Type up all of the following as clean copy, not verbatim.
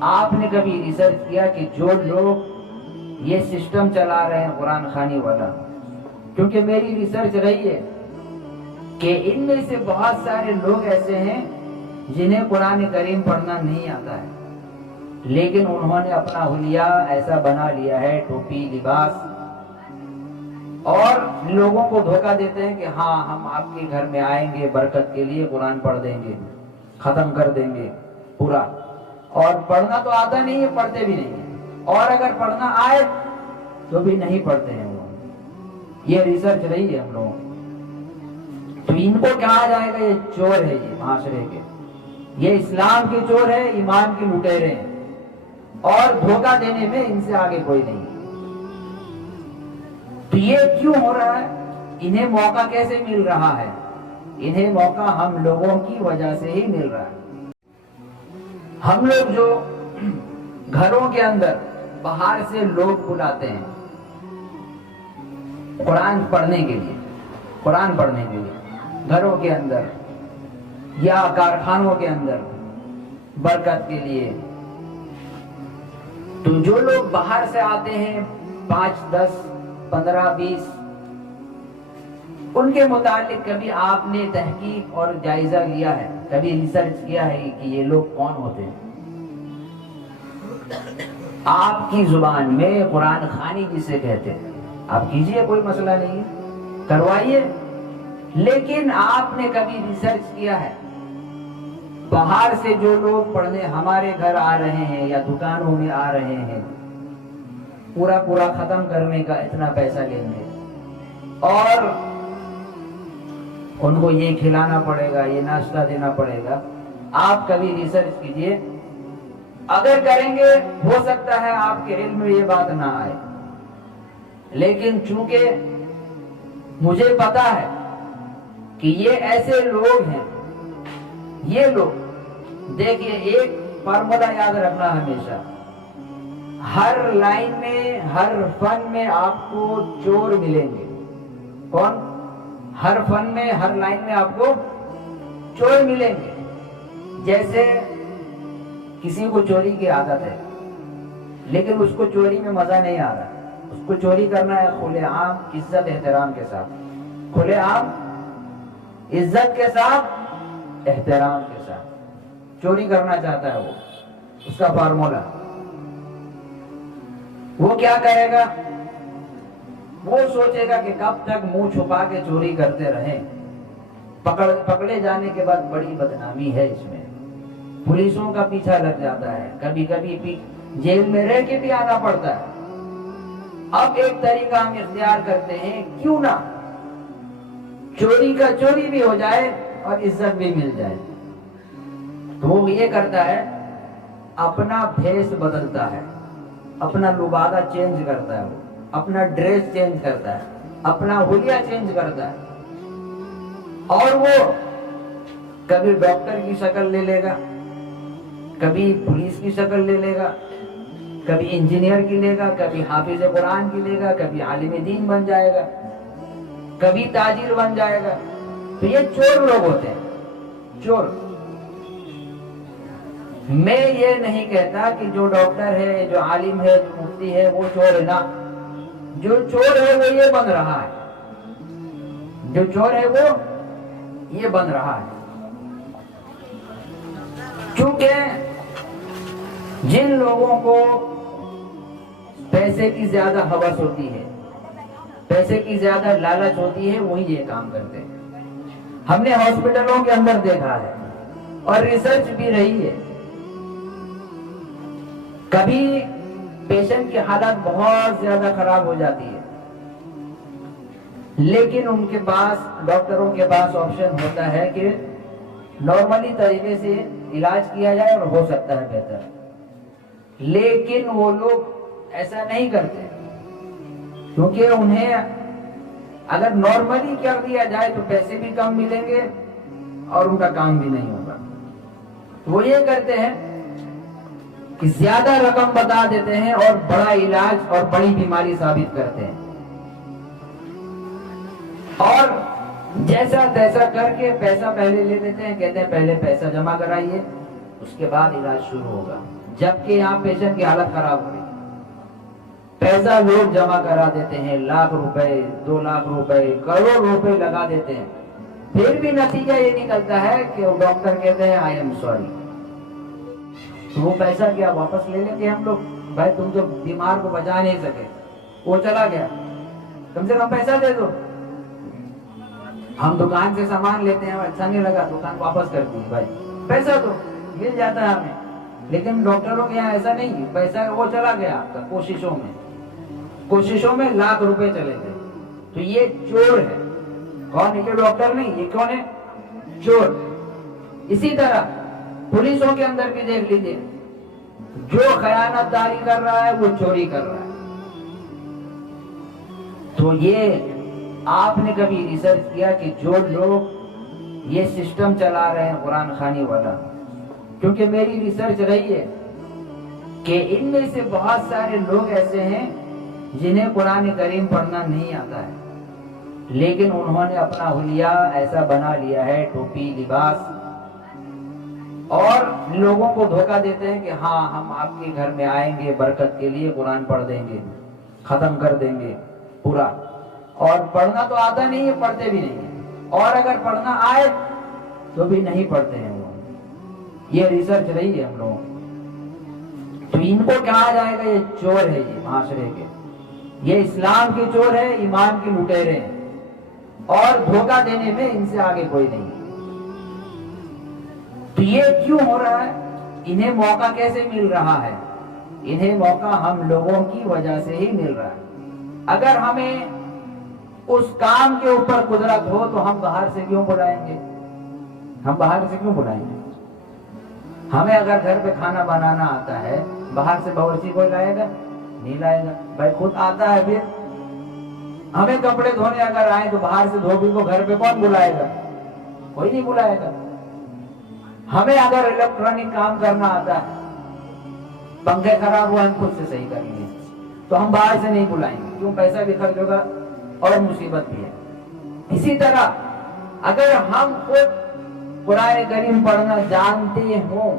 آپ نے کبھی ریسرچ کیا کہ جو لوگ یہ سسٹم چلا رہے ہیں قرآن خوانی والا، کیونکہ میری ریسرچ رہی ہے کہ ان میں سے بہت سارے لوگ ایسے ہیں جنہیں قرآن کریم پڑھنا نہیں آتا ہے، لیکن انہوں نے اپنا حلیہ ایسا بنا لیا ہے، ٹوپی لباس، اور لوگوں کو دھوکہ دیتے ہیں کہ ہاں ہم آپ کے گھر میں آئیں گے برکت کے لیے، قرآن پڑھ دیں گے، ختم کر دیں گے پورا، اور پڑھنا تو آتا نہیں ہے، پڑھتے بھی نہیں ہیں، اور اگر پڑھنا آئے تو بھی نہیں پڑھتے ہیں وہ۔ یہ ریسرچ رہی ہے ہم لوگوں کی۔ تو ان کو کہا جائے گا یہ چور ہے، یہ معاشرے کے، یہ اسلام کے چور ہے، ایمان کے لٹیرے ہیں، اور دھوکہ دینے میں ان سے آگے کوئی نہیں۔ تو یہ کیوں ہو رہا ہے؟ انہیں موقع کیسے مل رہا ہے؟ انہیں موقع ہم لوگوں کی وجہ سے ہی مل رہا ہے۔ ہم لوگ جو گھروں کے اندر باہر سے لوگ بلاتے ہیں قرآن پڑھنے کے لیے، قرآن پڑھنے کے لیے گھروں کے اندر یا کارخانوں کے اندر برکت کے لیے، تو جو لوگ باہر سے آتے ہیں 5 10 15 20، ان کے متعلق کبھی آپ نے تحقیق اور جائزہ لیا ہے؟ کبھی ریسرچ کیا ہے کہ یہ لوگ کون ہوتے ہیں؟ آپ کی زبان میں قرآن خوانی جسے کہتے ہیں، آپ کیجئے، کوئی مسئلہ نہیں ہے، کروائیے، لیکن آپ نے کبھی ریسرچ کیا ہے باہر سے جو لوگ پڑھنے ہمارے گھر آ رہے ہیں یا دکانوں میں آ رہے ہیں، پورا ختم کرنے کا اتنا پیسہ لیں گے اور ان کو یہ کھلانا پڑے گا، یہ ناشتہ دینا پڑے گا؟ آپ کبھی ریسرچ کیجئے، اگر کریں گے ہو سکتا ہے آپ کے علم میں یہ بات نہ آئے، لیکن چونکہ مجھے پتا ہے کہ یہ ایسے لوگ ہیں، یہ لوگ دیکھیے، ایک فارمولا یاد رکھنا ہمیشہ، ہر لائن میں، ہر فن میں آپ کو چور ملیں گے۔ کون؟ ہر فن میں، ہر لائن میں آپ کو چور ملیں گے۔ جیسے کسی کو چوری کی عادت ہے لیکن اس کو چوری میں مزہ نہیں آ رہا، اس کو چوری کرنا ہے کھلے عام عزت احترام کے ساتھ، کھلے عام عزت کے ساتھ، احترام کے ساتھ چوری کرنا چاہتا ہے وہ، اس کا فارمولا، وہ کیا کرے گا؟ وہ سوچے گا کہ کب تک منہ چھپا کے چوری کرتے رہیں، پکڑے جانے کے بعد بڑی بدنامی ہے اس میں، پولیسوں کا پیچھا لگ جاتا ہے، کبھی کبھی جیل میں رہ کے بھی آنا پڑتا ہے۔ اب ایک طریقہ ہم اختیار کرتے ہیں، کیوں نہ چوری کا چوری بھی ہو جائے اور عزت بھی مل جائے۔ تو وہ یہ کرتا ہے، اپنا بھیس بدلتا ہے، اپنا لبادہ چینج کرتا ہے، وہ اپنا ڈریس چینج کرتا ہے، اپنا حلیہ چینج کرتا ہے، اور وہ کبھی ڈاکٹر کی شکل لے لے گا، کبھی پولیس کی شکل لے لے گا، کبھی انجینئر کی لے گا، کبھی حافظ قرآن کی لے گا، کبھی عالم دین بن جائے گا، کبھی تاجر بن جائے گا۔ تو یہ چور لوگ ہوتے ہیں، چور۔ میں یہ نہیں کہتا کہ جو ڈاکٹر ہے، جو عالم ہے، جو مفتی ہے وہ چور ہے، نہ، جو چور ہے وہ یہ بن رہا ہے، جو چور ہے وہ یہ بن رہا ہے، کیونکہ جن لوگوں کو پیسے کی زیادہ ہوس ہوتی ہے، پیسے کی زیادہ لالچ ہوتی ہے، وہی یہ کام کرتے ہیں۔ ہم نے ہاسپٹلوں کے اندر دیکھا ہے اور ریسرچ بھی رہی ہے، کبھی پیشنٹ کی حالت بہت زیادہ خراب ہو جاتی ہے، لیکن ان کے پاس، ڈاکٹروں کے پاس آپشن ہوتا ہے کہ نارملی طریقے سے علاج کیا جائے اور ہو سکتا ہے بہتر، لیکن وہ لوگ ایسا نہیں کرتے، کیونکہ انہیں اگر نارملی کر دیا جائے تو پیسے بھی کم ملیں گے اور ان کا کام بھی نہیں ہوگا۔ وہ یہ کرتے ہیں کہ زیادہ رقم بتا دیتے ہیں اور بڑا علاج اور بڑی بیماری ثابت کرتے ہیں، اور جیسا تیسا کر کے پیسہ پہلے لے لیتے ہیں، کہتے ہیں پہلے پیسہ جمع کرائیے اس کے بعد علاج شروع ہوگا۔ جبکہ یہاں پیشنٹ کی حالت خراب ہو رہی ہے. پیسہ لوگ جمع کرا دیتے ہیں، لاکھ روپے، 2 لاکھ روپے، کروڑ روپے لگا دیتے ہیں، پھر بھی نتیجہ یہ نکلتا ہے کہ وہ ڈاکٹر کہتے ہیں آئی ایم سوری. تو وہ پیسہ کیا واپس لے لیں گے ہم لوگ؟ بھائی تم تو بیمار کو بچا نہیں سکے، وہ چلا گیا، کم سے کم پیسہ دے دو. ہم دکان سے سامان لیتے ہیں، اچھا نہیں لگا دکان واپس کر دی، بھائی پیسہ تو مل جاتا ہے ہمیں. لیکن ڈاکٹروں کے یہاں ایسا نہیں ہے، پیسہ وہ چلا گیا آپ کا کوششوں میں لاکھ روپے چلے گئے. تو یہ چور ہے. کون ہے؟ یہ ڈاکٹر نہیں، یہ کون ہے؟ چور. اسی طرح پولیسوں کے اندر بھی دیکھ لیجیے، جو خیانت داری کر رہا ہے وہ چوری کر رہا ہے. تو یہ آپ نے کبھی ریسرچ کیا کہ جو لوگ یہ سسٹم چلا رہے ہیں قرآن خوانی والا، کیونکہ میری ریسرچ رہی ہے کہ ان میں سے بہت سارے لوگ ایسے ہیں جنہیں قرآن کریم پڑھنا نہیں آتا ہے، لیکن انہوں نے اپنا حلیہ ایسا بنا لیا ہے، ٹوپی لباس، اور لوگوں کو دھوکہ دیتے ہیں کہ ہاں ہم آپ کے گھر میں آئیں گے برکت کے لیے، قرآن پڑھ دیں گے، ختم کر دیں گے پورا. اور پڑھنا تو آتا نہیں ہے، پڑھتے بھی نہیں ہیں، اور اگر پڑھنا آئے تو بھی نہیں پڑھتے ہیں وہ. یہ ریسرچ رہی ہے ہم لوگوں. تو ان کو کہا جائے گا یہ چور ہے، یہ معاشرے کے، یہ اسلام کے چور ہے، ایمان کے لٹیرے ہیں، اور دھوکہ دینے میں ان سے آگے کوئی نہیں. تو یہ کیوں ہو رہا ہے؟ انہیں موقع کیسے مل رہا ہے؟ انہیں موقع ہم لوگوں کی وجہ سے ہی مل رہا ہے. اگر ہمیں اس کام کے اوپر قدرت ہو تو ہم باہر سے کیوں بلائیں گے؟ ہمیں اگر گھر پہ کھانا بنانا آتا ہے، باہر سے باورچی کوئی لائے گا؟ نہیں لائے گا. بھائی خود آتا ہے. پھر ہمیں کپڑے دھونے اگر آئے تو باہر سے دھوبی کو گھر پہ کون بلائے گا؟ کوئی نہیں بلائے گا. ہمیں اگر الیکٹرانک کام کرنا آتا ہے، پنکھے خراب ہوا ہم خود سے صحیح کر لیں، تو ہم باہر سے نہیں بلائیں گے. کیوں؟ پیسہ بھی خرچ ہوگا اور مصیبت بھی ہے. اسی طرح اگر ہم خود قرآن کریم پڑھنا جانتے ہوں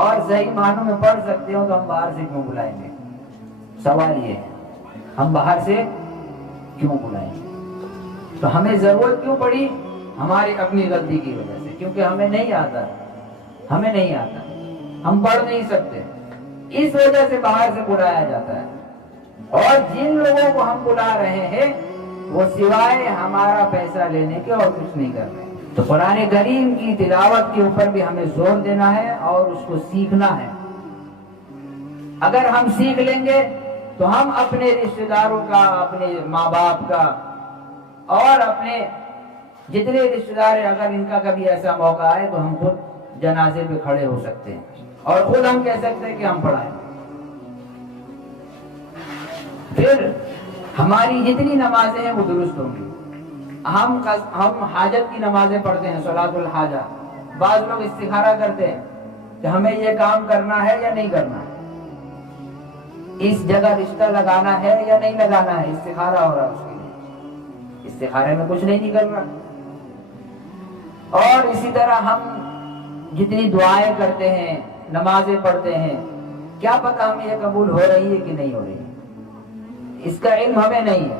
اور صحیح معنوں میں پڑھ سکتے ہوں تو ہم باہر سے کیوں بلائیں گے؟ سوال یہ ہے، ہم باہر سے کیوں بلائیں گے؟ تو ہمیں ضرورت کیوں پڑی؟ ہماری اپنی غلطی کی وجہ سے، کیونکہ ہمیں نہیں آتا، ہم پڑھ نہیں سکتے، اس وجہ سے باہر سے بلایا جاتا ہے. اور جن لوگوں کو ہم بلا رہے ہیں وہ سوائے ہمارا پیسہ لینے کے اور کچھ نہیں کر رہے. تو قرآن کریم کی تلاوت کے اوپر بھی ہمیں زور دینا ہے اور اس کو سیکھنا ہے. اگر ہم سیکھ لیں گے تو ہم اپنے رشتہ داروں کا، اپنے ماں باپ کا، اور اپنے جتنے رشتہ دار ہیں، اگر ان کا کبھی ایسا موقع آئے تو ہم خود جنازے پہ کھڑے ہو سکتے ہیں اور خود ہم کہہ سکتے ہیں کہ ہم پڑھائیں. پھر ہماری جتنی نمازیں ہیں وہ درست ہوں گی. ہم حاجت کی نمازیں پڑھتے ہیں، صلاۃ الحاجہ. بعض لوگ استخارہ کرتے ہیں کہ ہمیں یہ کام کرنا ہے یا نہیں کرنا ہے، اس جگہ رشتہ لگانا ہے یا نہیں لگانا ہے. استخارہ ہو رہا ہے اس کے لیے، استخارے میں کچھ نہیں نکل رہا. اور اسی طرح ہم جتنی دعائیں کرتے ہیں، نمازیں پڑھتے ہیں، کیا پتہ ہمیں یہ قبول ہو رہی ہے کہ نہیں ہو رہی ہے، اس کا علم ہمیں نہیں ہے.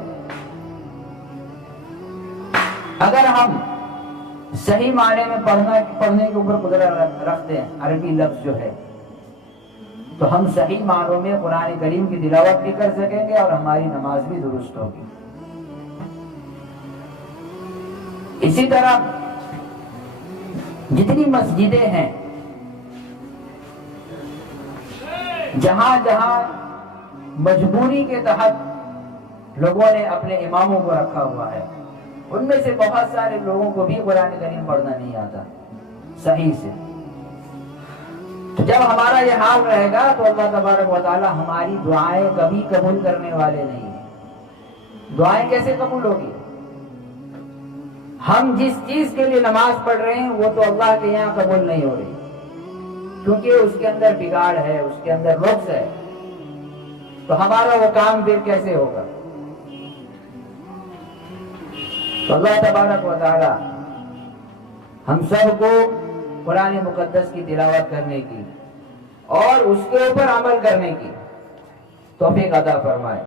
اگر ہم صحیح معنی میں پڑھنے کے اوپر قدرت رکھتے ہیں، عربی لفظ جو ہے، تو ہم صحیح معنوں میں قرآن کریم کی تلاوت بھی کر سکیں گے اور ہماری نماز بھی درست ہوگی. اسی طرح جتنی مسجدیں ہیں، جہاں جہاں مجبوری کے تحت لوگوں نے اپنے اماموں کو رکھا ہوا ہے، ان میں سے بہت سارے لوگوں کو بھی قرآن کریم پڑھنا نہیں آتا صحیح سے. تو جب ہمارا یہ حال رہے گا تو اللہ تبارک و تعالی ہماری دعائیں کبھی قبول کرنے والے نہیں ہیں. دعائیں کیسے قبول ہوگی؟ ہم جس چیز کے لیے نماز پڑھ رہے ہیں وہ تو اللہ کے یہاں قبول نہیں ہو رہی، کیونکہ اس کے اندر بگاڑ ہے، اس کے اندر نقص ہے. تو ہمارا وہ کام پھر کیسے ہوگا؟ تو اللہ تبارک و تعالی ہم سب کو قرآن مقدس کی تلاوت کرنے کی اور اس کے اوپر عمل کرنے کی توفیق عطا فرمائے.